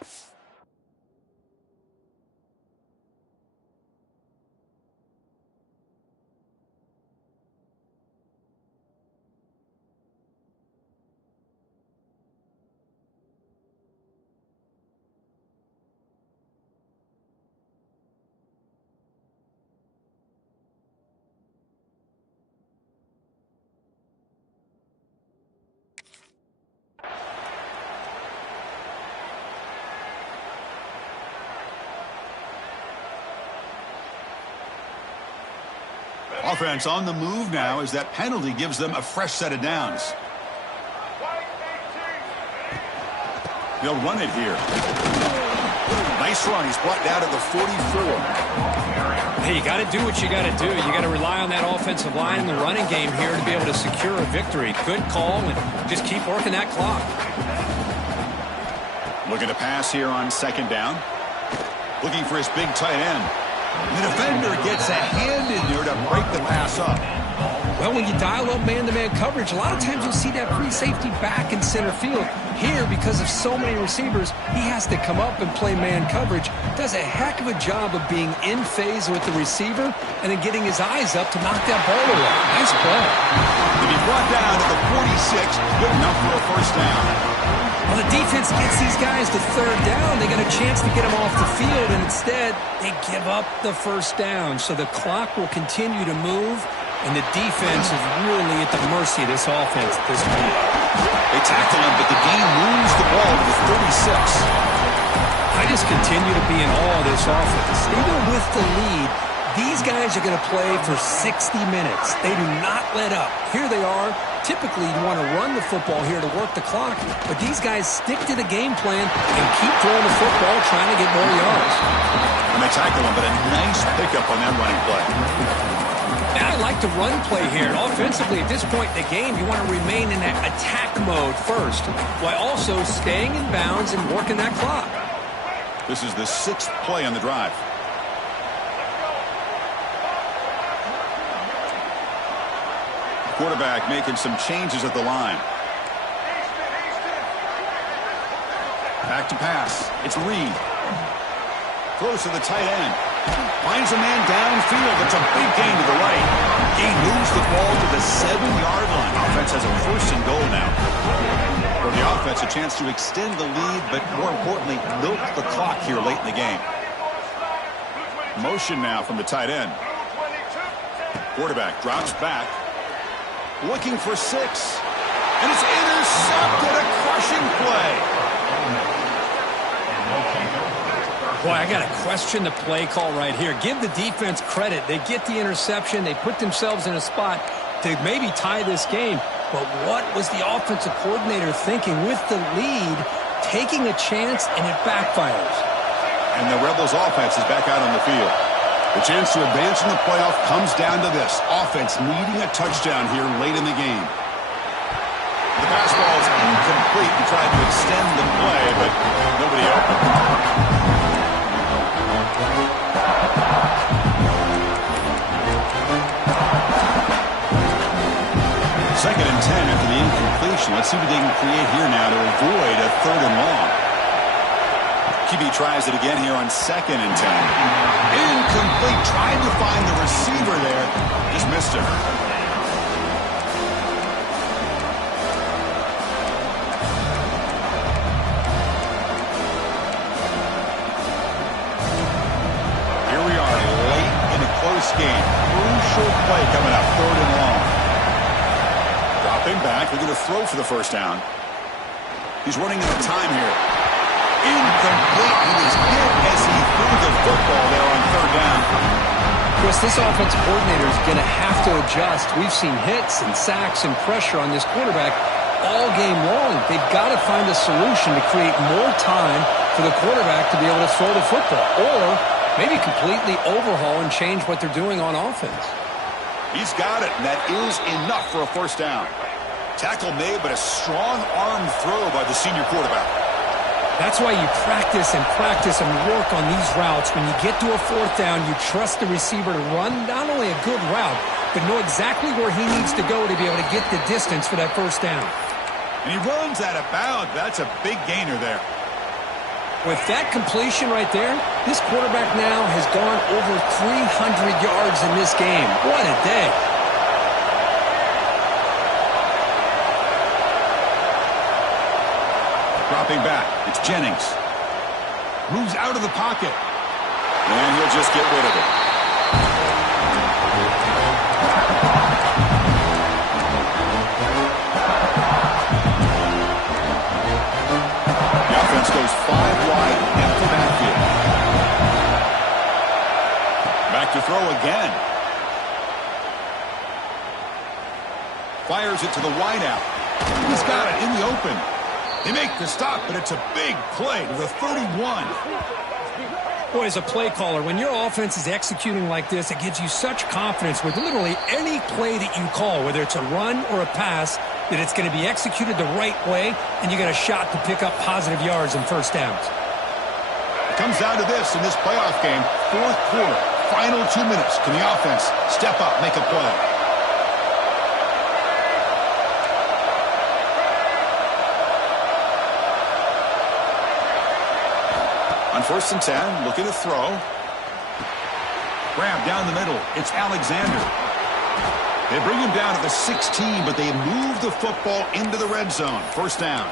Offense on the move now as that penalty gives them a fresh set of downs. They'll run it here. Nice run. He's brought down to the 44. Hey, you got to do what you got to do. You got to rely on that offensive line in the running game here to be able to secure a victory. Good call, and just keep working that clock. Looking to pass here on second down. Looking for his big tight end. The defender gets a hand in there to break the pass up. Well, when you dial up man-to-man coverage, a lot of times you'll see that free safety back in center field. Here, because of so many receivers, he has to come up and play man coverage. Does a heck of a job of being in phase with the receiver and then getting his eyes up to knock that ball away. Nice play. To be brought down to the 46, good enough for a first down. Well, the defense gets these guys to third down. They got a chance to get them off the field, and instead they give up the first down. So the clock will continue to move, and the defense is really at the mercy of this offense at this point. They tackle him, but the game moves the ball to the 36. I just continue to be in awe of this offense. Even with the lead, these guys are going to play for 60 minutes. They do not let up. Here they are. Typically, you want to run the football here to work the clock, but these guys stick to the game plan and keep throwing the football, trying to get more yards. And they tackle him, but a nice pickup on that running play. And I like the run play here. And offensively, at this point in the game, you want to remain in that attack mode first, while also staying in bounds and working that clock. This is the 6th play on the drive. Quarterback making some changes at the line. Back to pass. It's Reed. Throws to the tight end. Finds a man downfield. It's a big gain to the right. He moves the ball to the 7-yard line. Offense has a first and goal now. For the offense, a chance to extend the lead, but more importantly, milk the clock here late in the game. Motion now from the tight end. Quarterback drops back. Looking for 6. And it's intercepted. A crushing play. Boy, I got to question the play call right here. Give the defense credit. They get the interception. They put themselves in a spot to maybe tie this game. But what was the offensive coordinator thinking with the lead, taking a chance, and it backfires? And the Rebels offense is back out on the field. The chance to advance in the playoff comes down to this. Offense needing a touchdown here late in the game. The pass ball is incomplete. He tried to extend the play, but nobody open. Second and 10 after the incompletion. Let's see what they can create here now to avoid a 3rd and long. QB tries it again here on 2nd and 10. Incomplete. Tried to find the receiver there. Just missed him. Here we are late in a close game. Crucial play coming up. 3rd and long. Dropping back. They're going to throw for the first down. He's running out of time here. Incomplete. He was hit as he threw the football there on 3rd down. Chris, this offensive coordinator is going to have to adjust. We've seen hits and sacks and pressure on this quarterback. all game long. They've got to find a solution to create more time for the quarterback to be able to throw the football, or maybe completely overhaul and change what they're doing on offense. He's got it, and that is enough for a first down. Tackle made, but a strong arm throw by the senior quarterback. That's why you practice and work on these routes. When you get to a fourth down, you trust the receiver to run not only a good route, but know exactly where he needs to go to be able to get the distance for that first down. And he runs out of bounds. That's a big gainer there. With that completion right there, this quarterback now has gone over 300 yards in this game. What a day. Dropping back, it's Jennings. Moves out of the pocket. And he'll just get rid of it. The offense goes 5 wide, empty backfield. Back to throw again. Fires it to the wideout. He's got it in the open. They make the stop, but it's a big play to the 31. Boy, as a play caller, when your offense is executing like this, it gives you such confidence with literally any play that you call, whether it's a run or a pass, that it's going to be executed the right way, and you got a shot to pick up positive yards and first downs. It comes down to this in this playoff game, fourth quarter, final 2 minutes. Can the offense step up, make a play? On 1st and 10, looking to throw. Grab down the middle. It's Alexander. They bring him down to the 16, but they move the football into the red zone. First down.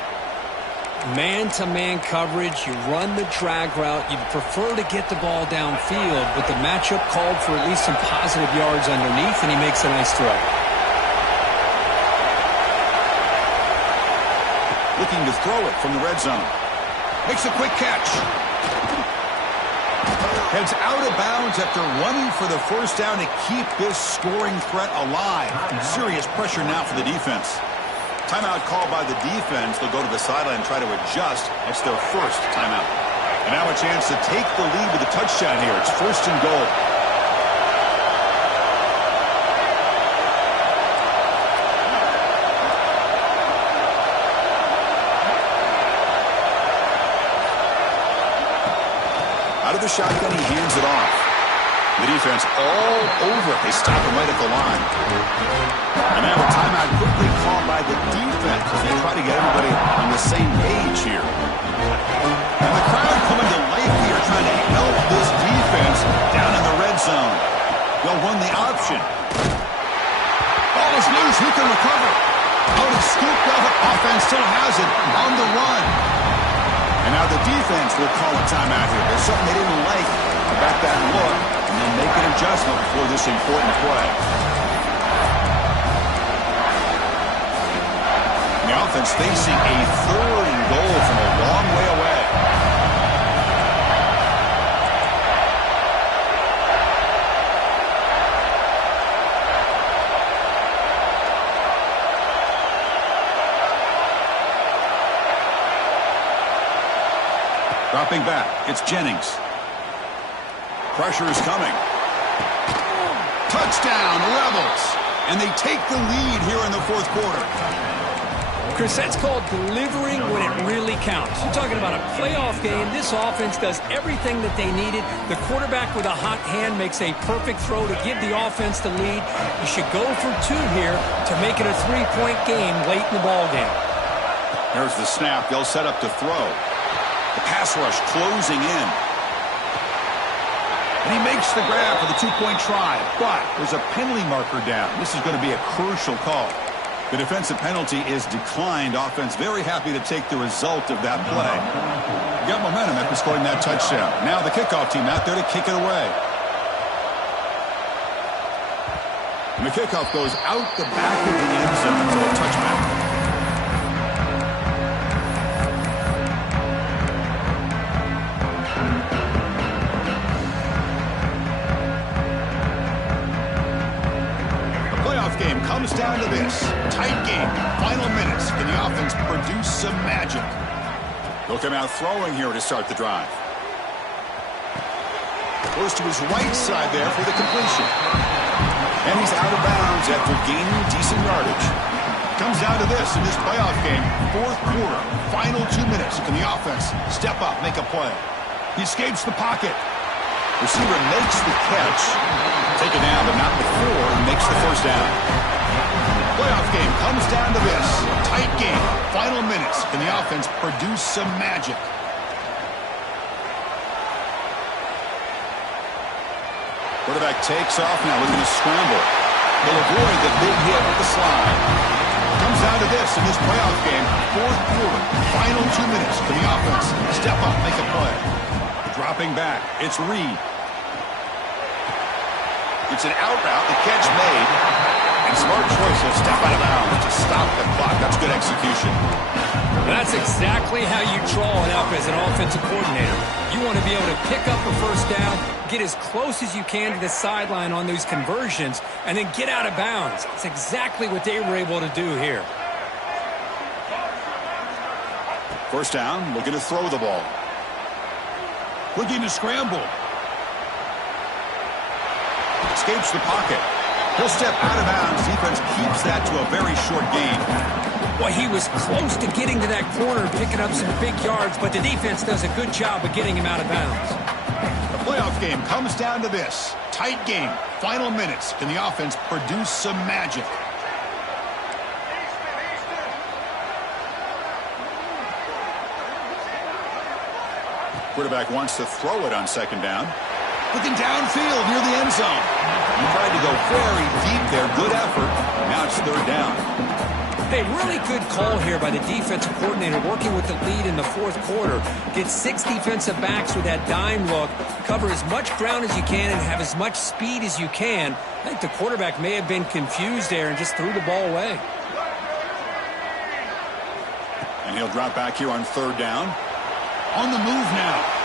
Man-to-man coverage, you run the drag route. You'd prefer to get the ball downfield, but the matchup called for at least some positive yards underneath, and he makes a nice throw. Looking to throw it from the red zone. Makes a quick catch. Heads out of bounds after running for the first down to keep this scoring threat alive. Serious pressure now for the defense. Timeout called by the defense. They'll go to the sideline and try to adjust. That's their first timeout. And now a chance to take the lead with a touchdown here. It's 1st and goal. Out of the shotgun, he hands it off. The defense all over it. They stop him right at the line. And now a timeout quickly called by the defense as they try to get everybody on the same page here. And the crowd coming to life here trying to help this defense down in the red zone. They'll run the option. Ball is loose. Who can recover? Oh, it's scooped up. Offense still has it on the run. And now the defense will call a timeout here. There's something they didn't like about that look, and then make an adjustment for this important play. And the offense facing a 3rd and goal from a long way away. Dropping back, it's Jennings. Pressure is coming. Touchdown, Rebels. And they take the lead here in the 4th quarter. Chris, that's called delivering when it really counts. You're talking about a playoff game. This offense does everything that they needed. The quarterback with a hot hand makes a perfect throw to give the offense the lead. You should go for 2 here to make it a 3-point game late in the ball game. There's the snap. They'll set up to throw. The pass rush closing in. And he makes the grab for the 2-point try. But there's a penalty marker down. This is going to be a crucial call. The defensive penalty is declined. Offense very happy to take the result of that play. Got momentum after scoring that touchdown. Now the kickoff team out there to kick it away. And the kickoff goes out the back of the end zone for a touchback. Game comes down to this. Tight game. Final minutes. Can the some magic. He'll come out throwing here to start the drive. Goes to his right side there for the completion. And he's out of bounds after gaining decent yardage. Comes down to this in this playoff game. Fourth quarter, final 2 minutes. Can the offense step up, make a play? He escapes the pocket. Receiver makes the catch. Taken down, but not before he makes the first down. Playoff game comes down to this. Tight game, final minutes. Can the offense produce some magic? Quarterback takes off now, looking to scramble. He'll avoid the big hit with the slide. Comes down to this in this playoff game. Fourth quarter, final 2 minutes. Can the offense step up, make a play? Dropping back, it's Reed. It's an out route, the catch made. And smart choice, he'll step out of bounds to stop the clock. That's good execution. That's exactly how you draw it up as an offensive coordinator. You want to be able to pick up a first down, get as close as you can to the sideline on those conversions, and then get out of bounds. It's exactly what they were able to do here. First down, looking to throw the ball. Looking to scramble. Escapes the pocket. He'll step out of bounds. Defense keeps that to a very short gain. Well, he was close to getting to that corner and picking up some big yards, but the defense does a good job of getting him out of bounds. The playoff game comes down to this. Tight game. Final minutes. Can the offense produce some magic? Quarterback wants to throw it on second down. Looking downfield near the end zone. He tried to go very deep there. Good effort. Now it's third down. Hey, really good call here by the defensive coordinator working with the lead in the fourth quarter. Get 6 defensive backs with that dime look. Cover as much ground as you can and have as much speed as you can. I think the quarterback may have been confused there and just threw the ball away. And he'll drop back here on third down. On the move now.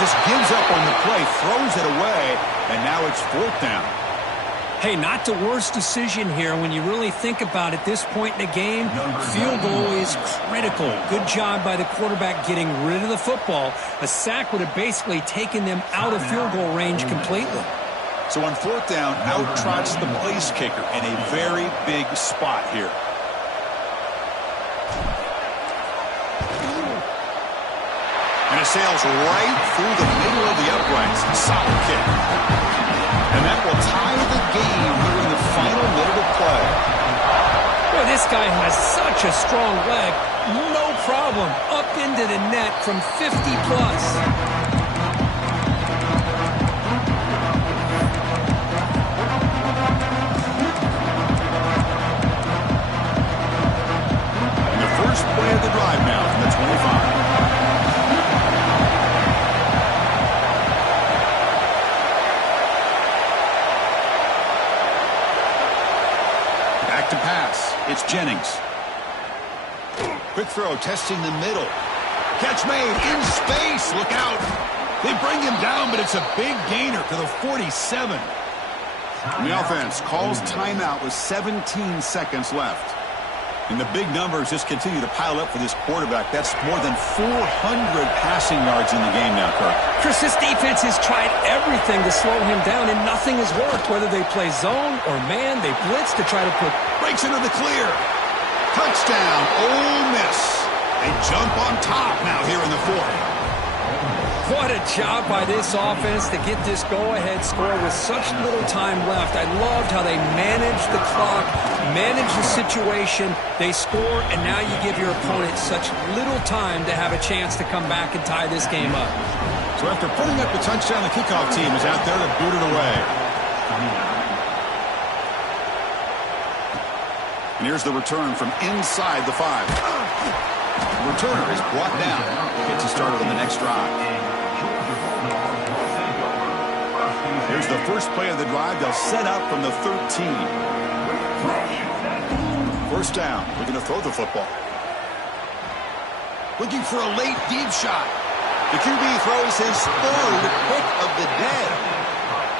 Just gives up on the play, throws it away, and now it's fourth down. Hey, not the worst decision here when you really think about it. This point in the game, field goal is critical. Good job by the quarterback getting rid of the football. A sack would have basically taken them out of field goal range completely. So on fourth down, out trots the place kicker in a very big spot here. And it sails right through the middle of the uprights. Solid kick. And that will tie the game here in the final minute of play. Boy, this guy has such a strong leg. No problem. Up into the net from 50 plus. And the first play of the drive now from the 25. To pass. It's Jennings. Quick throw, testing the middle. Catch made in space. Look out. They bring him down, but it's a big gainer to the 47. And the offense calls timeout with 17 seconds left. And the big numbers just continue to pile up for this quarterback. That's more than 400 passing yards in the game now, Kirk. Chris, this defense has tried everything to slow him down, and nothing has worked. Whether they play zone or man, they blitz to try to put... Breaks into the clear. Touchdown, Ole Miss. They jump on top now here in the fourth. What a job by this offense to get this go-ahead score with such little time left. I loved how they managed the clock, managed the situation. They score, and now you give your opponent such little time to have a chance to come back and tie this game up. So after putting up the touchdown, the kickoff team is out there to boot it away. And here's the return from inside the 5. The returner is brought down. Gets you started on the next drive. Here's the first play of the drive. They'll set up from the 13. First down. Looking to throw the football. Looking for a late deep shot. The QB throws his third pick of the day.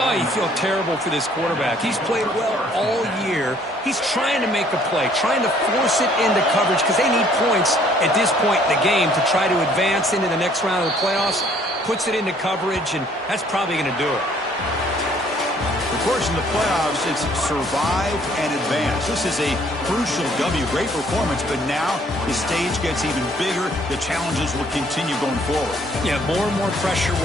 Oh, you feel terrible for this quarterback. He's played well all year. He's trying to make a play, trying to force it into coverage because they need points at this point in the game to try to advance into the next round of the playoffs. Puts it into coverage, and that's probably going to do it. Of course, in the playoffs, it's survive and advance. This is a crucial W. Great performance, but now the stage gets even bigger. The challenges will continue going forward. Yeah, more and more pressure.